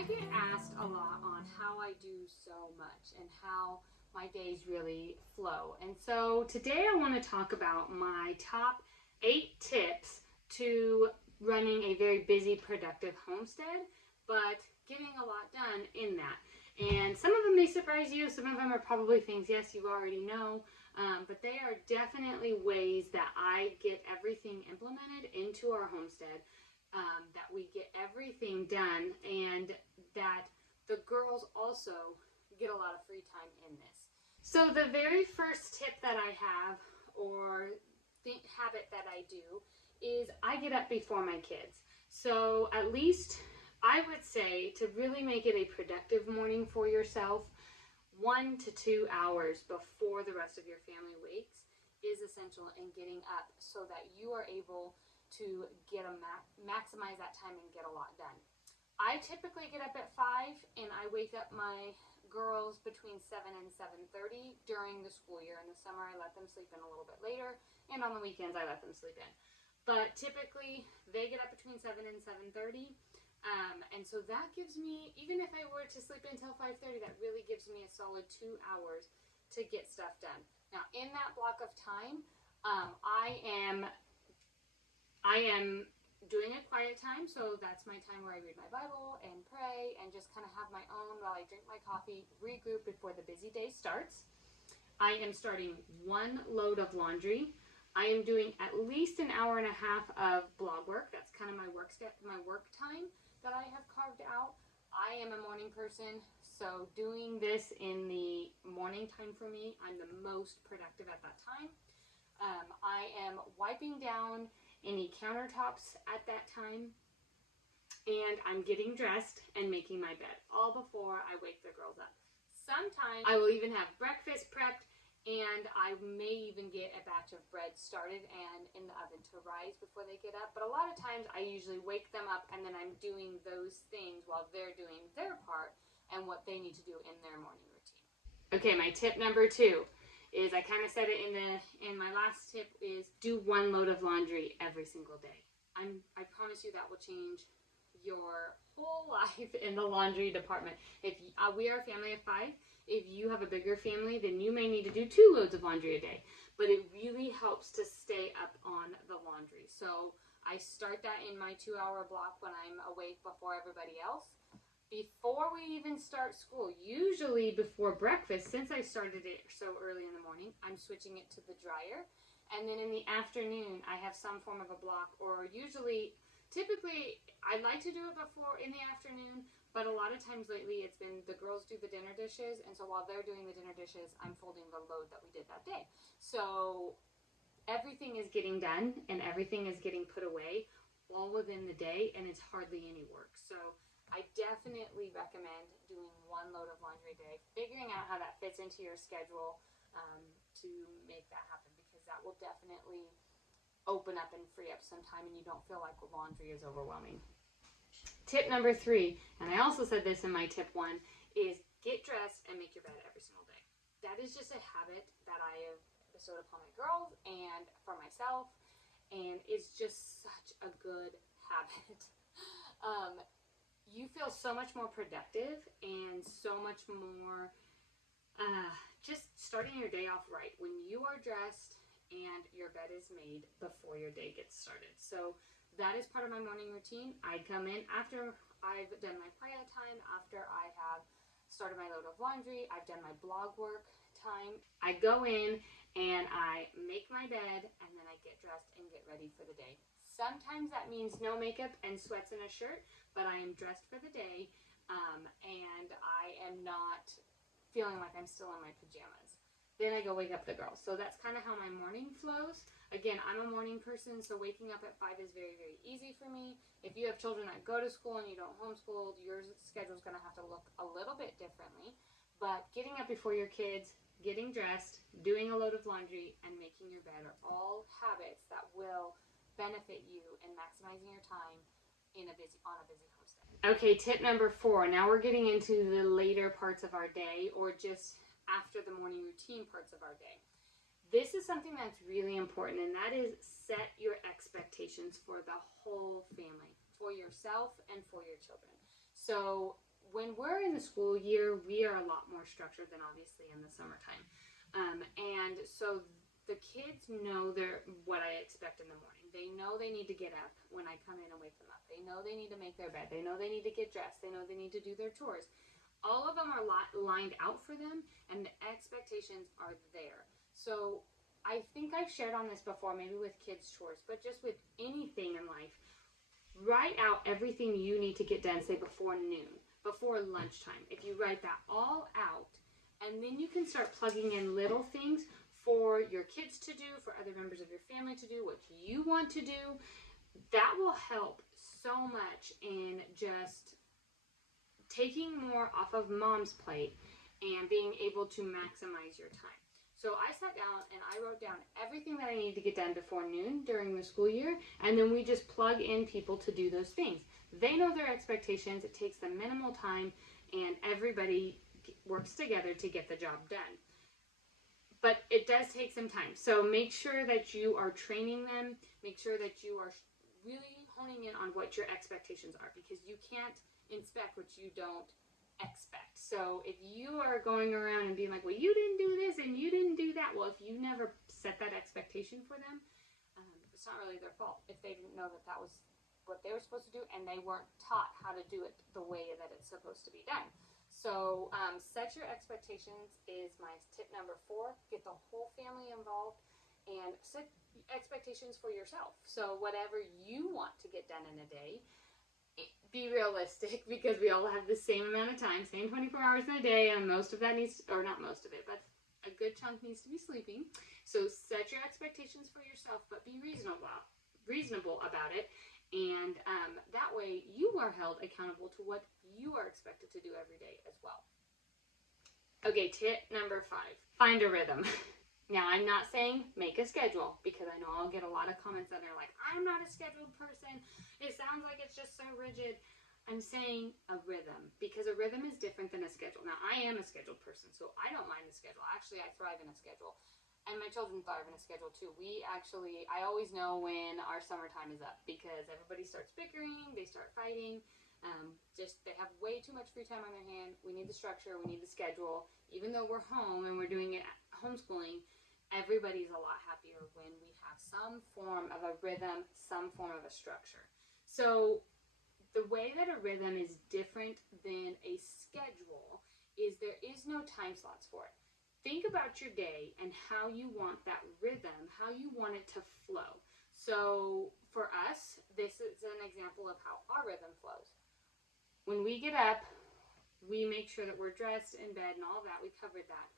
I get asked a lot on how I do so much and how my days really flow. And so today I want to talk about my top 8 tips to running a very busy, productive homestead, but getting a lot done in that. And some of them may surprise you. Some of them are probably things, yes, you already know, but they are definitely ways that I get everything implemented into our homestead. That we get everything done and that the girls also get a lot of free time in this. So the very first tip that I have, or habit that I do, is I get up before my kids. So at least I would say, to really make it a productive morning for yourself, 1 to 2 hours before the rest of your family wakes is essential in getting up so that you are able to get maximize that time and get a lot done. I typically get up at 5 and I wake up my girls between 7 and 7:30 during the school year. In the summer I let them sleep in a little bit later, and on the weekends I let them sleep in. But typically they get up between 7 and 7:30. And so that gives me, even if I were to sleep until 5:30, that really gives me a solid 2 hours to get stuff done. Now in that block of time, I am doing a quiet time, so that's my time where I read my Bible and pray and just kind of have my own while I drink my coffee, regroup before the busy day starts. I am starting 1 load of laundry. I am doing at least an hour and a half of blog work. That's kind of my work time that I have carved out. I am a morning person, so doing this in the morning time for me, I'm the most productive at that time. I am wiping down any countertops at that time, and I'm getting dressed and making my bed all before I wake the girls up. Sometimes I will even have breakfast prepped, and I may even get a batch of bread started and in the oven to rise before they get up. But a lot of times I usually wake them up and then I'm doing those things while they're doing their part and what they need to do in their morning routine. Okay, my tip number 2 is, I kind of said it in my last tip, is do 1 load of laundry every single day. I promise you that will change your whole life in the laundry department. If we are a family of 5, if you have a bigger family, then you may need to do 2 loads of laundry a day. But it really helps to stay up on the laundry. So I start that in my 2-hour block when I'm awake before everybody else. Before we even start school, usually before breakfast, since I started it so early in the morning, I'm switching it to the dryer. And then in the afternoon, I have some form of a block, or typically, I like to do it before in the afternoon, but a lot of times lately it's been the girls do the dinner dishes, and so while they're doing the dinner dishes, I'm folding the load that we did that day. So everything is getting done and everything is getting put away all within the day, and it's hardly any work. So I definitely recommend doing 1 load of laundry a day, figuring out how that fits into your schedule to make that happen, because that will definitely open up and free up some time and you don't feel like laundry is overwhelming. Tip number 3, and I also said this in my tip 1, is get dressed and make your bed every single day. That is just a habit that I have bestowed upon my girls and for myself, and it's just such a good habit. You feel so much more productive and so much more just starting your day off right when you are dressed and your bed is made before your day gets started. So that is part of my morning routine. I come in after I've done my quiet time, after I have started my load of laundry, I've done my blog work time. I go in and I make my bed, and then I get dressed and get ready for the day. Sometimes that means no makeup and sweats and a shirt, but I am dressed for the day, and I am not feeling like I'm still in my pajamas. Then I go wake up the girls. So that's kind of how my morning flows. Again, I'm a morning person, so waking up at 5 is very, very easy for me. If you have children that go to school and you don't homeschool, your schedule is going to have to look a little bit differently. But getting up before your kids, getting dressed, doing a load of laundry, and making your bed are all habits that will benefit you in maximizing your time on a busy homestead. Okay, tip number 4. Now we're getting into the later parts of our day, or just after the morning routine parts of our day. This is something that's really important, and that is set your expectations for the whole family, for yourself and for your children. So when we're in the school year, we are a lot more structured than obviously in the summertime. And so the kids know what I expect in the morning. They know they need to get up when I come in and wake them up. They know they need to make their bed. They know they need to get dressed. They know they need to do their chores. All of them are lined out for them, and the expectations are there. So I think I've shared on this before, maybe with kids' chores, but just with anything in life, write out everything you need to get done, say before noon, before lunchtime. If you write that all out, and then you can start plugging in little things for your kids to do, for other members of your family to do, what you want to do, that will help so much in just taking more off of mom's plate and being able to maximize your time. So I sat down and I wrote down everything that I needed to get done before noon during the school year, and then we just plug in people to do those things. They know their expectations, it takes them minimal time, and everybody works together to get the job done. But it does take some time. So make sure that you are training them, make sure that you are really honing in on what your expectations are, because you can't inspect what you don't expect. So if you are going around and being like, well, you didn't do this and you didn't do that, well, if you never set that expectation for them, it's not really their fault if they didn't know that that was what they were supposed to do and they weren't taught how to do it the way that it's supposed to be done. So set your expectations is my tip number 4. Get the whole family involved and set expectations for yourself. So whatever you want to get done in a day, be realistic, because we all have the same amount of time, same 24 hours in a day, and most of that needs, or not most of it, but a good chunk needs to be sleeping. So set your expectations for yourself, but be reasonable about it, and that way you are held accountable to what you are expected to do every day as well. Okay, tip number 5, find a rhythm. Now, I'm not saying make a schedule, because I know I'll get a lot of comments that are like, I'm not a scheduled person. It sounds like it's just so rigid. I'm saying a rhythm, because a rhythm is different than a schedule. Now, I am a scheduled person, so I don't mind the schedule. Actually, I thrive in a schedule. And my children thrive in a schedule too. I always know when our summertime is up, because everybody starts bickering, they start fighting. They have way too much free time on their hand. We need the structure, we need the schedule. Even though we're home and we're doing it homeschooling, everybody's a lot happier when we have some form of a rhythm, some form of a structure. So the way that a rhythm is different than a schedule is there is no time slots for it. Think about your day and how you want that rhythm, how you want it to flow. So for us, this is an example of how our rhythm flows. When we get up, we make sure that we're dressed in bed and all that. We covered that.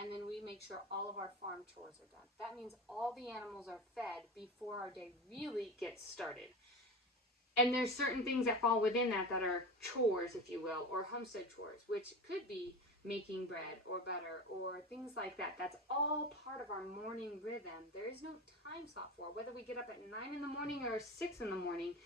And then we make sure all of our farm chores are done. That means all the animals are fed before our day really gets started. And there's certain things that fall within that are chores, if you will, or homestead chores, which could be making bread or butter or things like that. That's all part of our morning rhythm. There is no time slot for it. Whether we get up at 9 in the morning or 6 in the morning,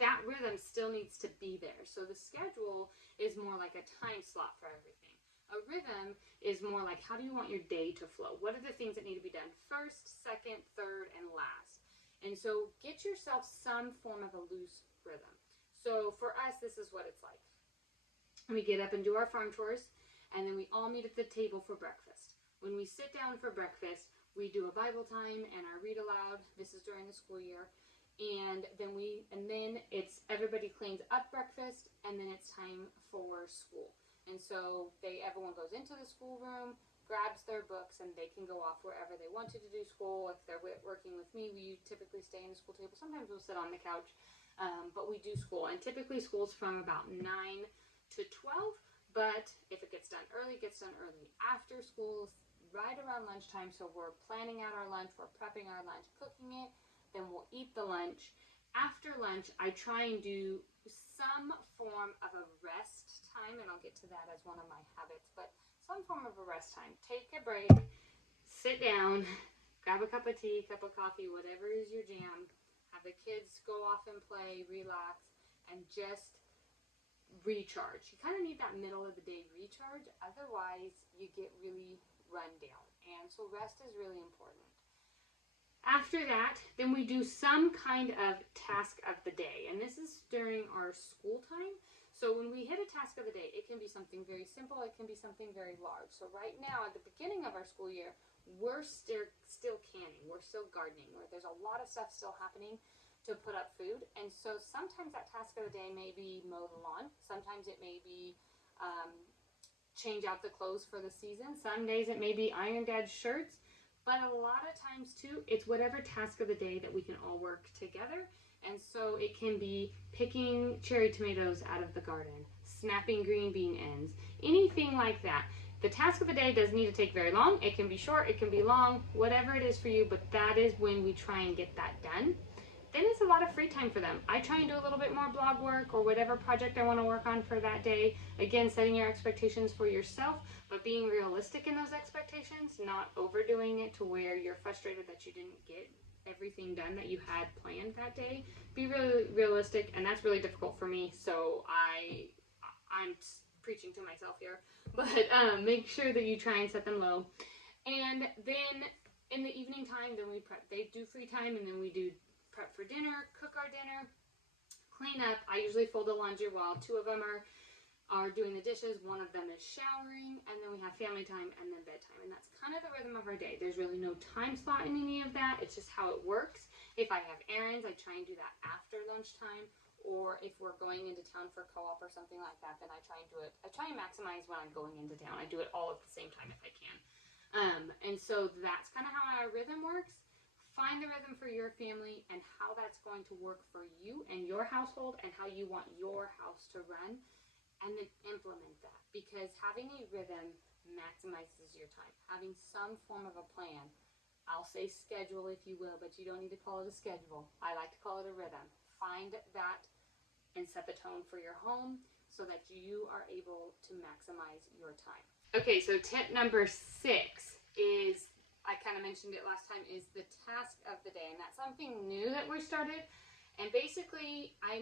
that rhythm still needs to be there. So the schedule is more like a time slot for everything. A rhythm is more like, how do you want your day to flow? What are the things that need to be done first, second, third, and last? And so get yourself some form of a loose rhythm. So for us, this is what it's like. We get up and do our farm chores, and then we all meet at the table for breakfast. When we sit down for breakfast, we do a Bible time and I read aloud. This is during the school year. And then it's everybody cleans up breakfast, and then it's time for school. And so everyone goes into the schoolroom, grabs their books, and they can go off wherever they wanted to do school. If they're working with me, we typically stay in the school table. Sometimes we'll sit on the couch, but we do school. And typically school's from about 9 to 12, but if it gets done early, it gets done early. After school, right around lunchtime, so we're planning out our lunch, we're prepping our lunch, cooking it, then we'll eat the lunch. After lunch, I try and do some form of a rest time, and I'll get to that as one of my habits, but some form of a rest time. Take a break, sit down, grab a cup of tea, cup of coffee, whatever is your jam, have the kids go off and play, relax, and just recharge. You kind of need that middle of the day recharge, otherwise you get really run down, and so rest is really important. After that, then we do some kind of task of the day, and this is during our school time. So when we hit a task of the day, it can be something very simple, it can be something very large. So right now at the beginning of our school year, we're still canning, we're still gardening, where there's a lot of stuff still happening to put up food. And so sometimes that task of the day may be mow the lawn, sometimes it may be change out the clothes for the season, some days it may be iron dad's shirts, but a lot of times too, it's whatever task of the day that we can all work together. And so it can be picking cherry tomatoes out of the garden, snapping green bean ends, anything like that. The task of the day doesn't need to take very long. It can be short, it can be long, whatever it is for you, but that is when we try and get that done. Then it's a lot of free time for them. I try and do a little bit more blog work or whatever project I want to work on for that day. Again, setting your expectations for yourself, but being realistic in those expectations, not overdoing it to where you're frustrated that you didn't get everything done that you had planned that day. Be really realistic, and that's really difficult for me, so I'm preaching to myself here, but make sure that you try and set them low. And then in the evening time, then we prep. They do free time, and then we do prep for dinner, cook our dinner, clean up. I usually fold the laundry while two of them are doing the dishes, one of them is showering, and then we have family time and then bedtime. And that's kind of the rhythm of our day. There's really no time slot in any of that. It's just how it works. If I have errands, I try and do that after lunchtime, or if we're going into town for co-op or something like that, then I try and do it. I try and maximize when I'm going into town. I do it all at the same time if I can. And so that's kind of how our rhythm works. Find the rhythm for your family and how that's going to work for you and your household and how you want your house to run, and then implement that, because having a rhythm maximizes your time. Having some form of a plan, I'll say schedule if you will, but you don't need to call it a schedule. I like to call it a rhythm. Find that and set the tone for your home so that you are able to maximize your time. Okay, so tip number 6 is, I kind of mentioned it last time, is the task of the day. And that's something new that we started. And basically, I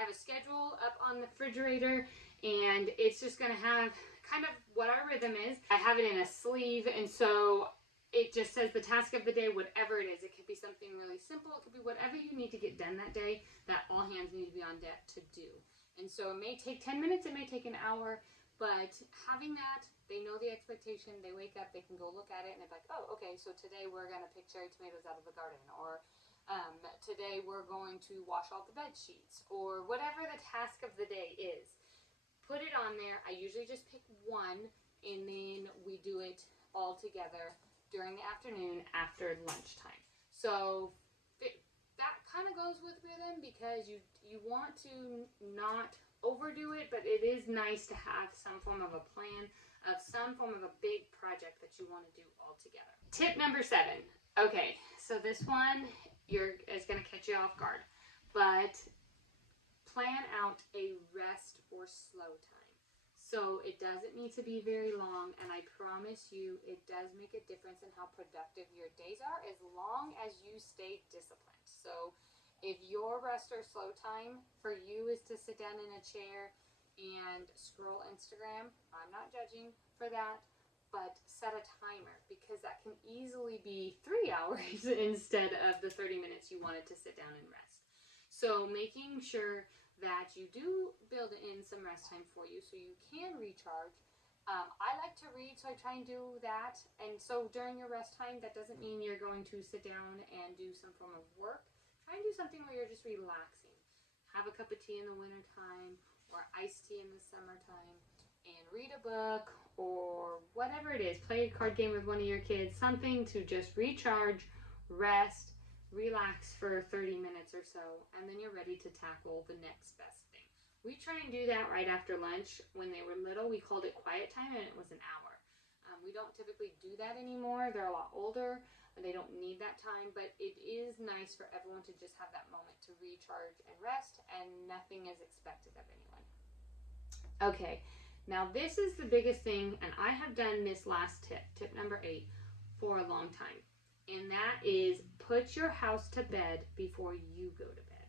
have a schedule up on the refrigerator, and it's just going to have kind of what our rhythm is. I have it in a sleeve, and so it just says the task of the day, whatever it is. It could be something really simple. It could be whatever you need to get done that day that all hands need to be on deck to do. And so it may take 10 minutes, it may take an hour, but having that, they know the expectation. They wake up, they can go look at it, and they're like, oh, okay, so today we're going to pick cherry tomatoes out of the garden, or today we're going to wash all the bed sheets, or whatever the task of the day is. Put it on there. I usually just pick one, and then we do it all together during the afternoon after lunchtime. So that kind of goes with rhythm, because you want to not overdo it, but it is nice to have some form of a plan of some form of a big project that you want to do all together. Tip number 7. Okay, so this one is going to catch you off guard, but plan out a rest or slow time. So it doesn't need to be very long, and I promise you it does make a difference in how productive your days are, as long as you stay disciplined. So if your rest or slow time for you is to sit down in a chair and scroll Instagram, I'm not judging for that, but set a timer, because that can easily be 3 hours instead of the 30 minutes you wanted to sit down and rest. So making sure that you do build in some rest time for you so you can recharge. I like to read, so I try and do that. And so during your rest time, that doesn't mean you're going to sit down and do some form of work. Try and do something where you're just relaxing. Have a cup of tea in the wintertime, or iced tea in the summertime, and read a book, or whatever it is. Play a card game with one of your kids, something to just recharge, rest, relax for 30 minutes or so, and then you're ready to tackle the next best thing. We try and do that right after lunch. When they were little, we called it quiet time, and it was an hour. We don't typically do that anymore. They're a lot older, and they don't need that time, but it is nice for everyone to just have that moment to recharge and rest, and nothing is expected of anyone. Okay, now this is the biggest thing, and I have done this last tip number 8, for a long time, and that is put your house to bed before you go to bed.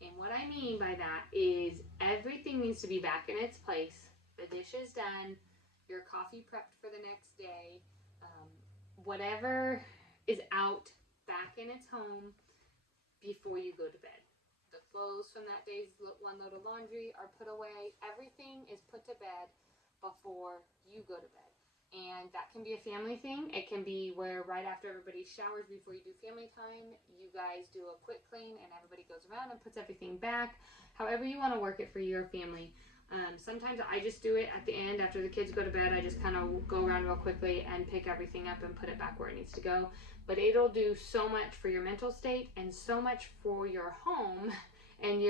And what I mean by that is everything needs to be back in its place, the dishes done, your coffee prepped for the next day, whatever is out back in its home before you go to bed. The clothes from that day's one load of laundry are put away. Everything is put to bed before you go to bed. And that can be a family thing. It can be where right after everybody showers, before you do family time, you guys do a quick clean and everybody goes around and puts everything back. However you want to work it for your family. Sometimes I just do it at the end after the kids go to bed. I just kind of go around real quickly and pick everything up and put it back where it needs to go. But it'll do so much for your mental state and so much for your home and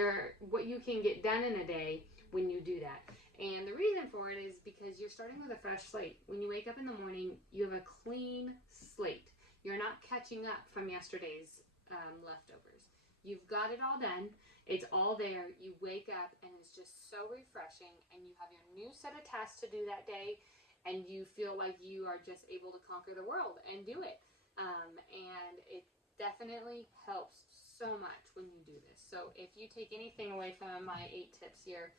what you can get done in a day when you do that. And the reason for it is because you're starting with a fresh slate. When you wake up in the morning, you have a clean slate. You're not catching up from yesterday's leftovers. You've got it all done. It's all there. You wake up and it's just so refreshing, and you have your new set of tasks to do that day, and you feel like you are just able to conquer the world and do it. And it definitely helps so much when you do this. So if you take anything away from my 8 tips here,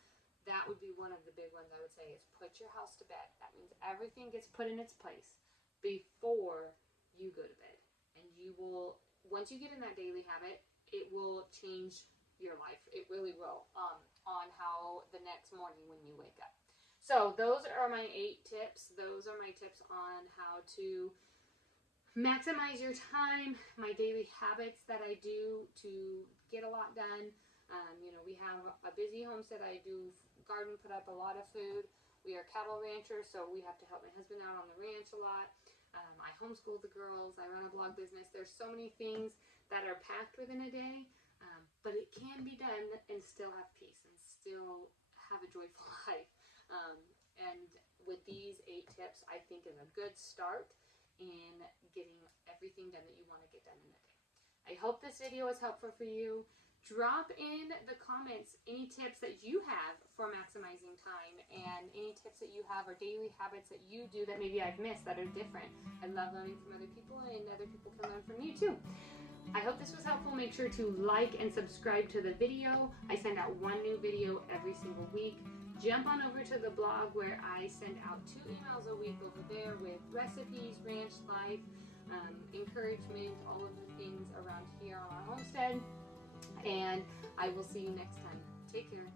that would be one of the big ones I would say, is put your house to bed. That means everything gets put in its place before you go to bed. And you will, once you get in that daily habit, it will change your life. It really will, on how the next morning when you wake up. So those are my 8 tips. Those are my tips on how to maximize your time, my daily habits that I do to get a lot done. We have a busy homestead. I do garden, put up a lot of food. We are cattle ranchers, so we have to help my husband out on the ranch a lot. I homeschool the girls. I run a blog business. There's so many things that are packed within a day, but it can be done and still have peace and still have a joyful life. And with these 8 tips, I think is a good start in getting everything done that you want to get done in a day. I hope this video was helpful for you. Drop in the comments any tips that you have for maximizing time, and any tips that you have or daily habits that you do that maybe I've missed that are different. I love learning from other people, and other people can learn from you too. I hope this was helpful. Make sure to like and subscribe to the video. I send out 1 new video every single week. Jump on over to the blog where I send out 2 emails a week over there with recipes, ranch life, encouragement, all of the things around here on our homestead. And I will see you next time. Take care.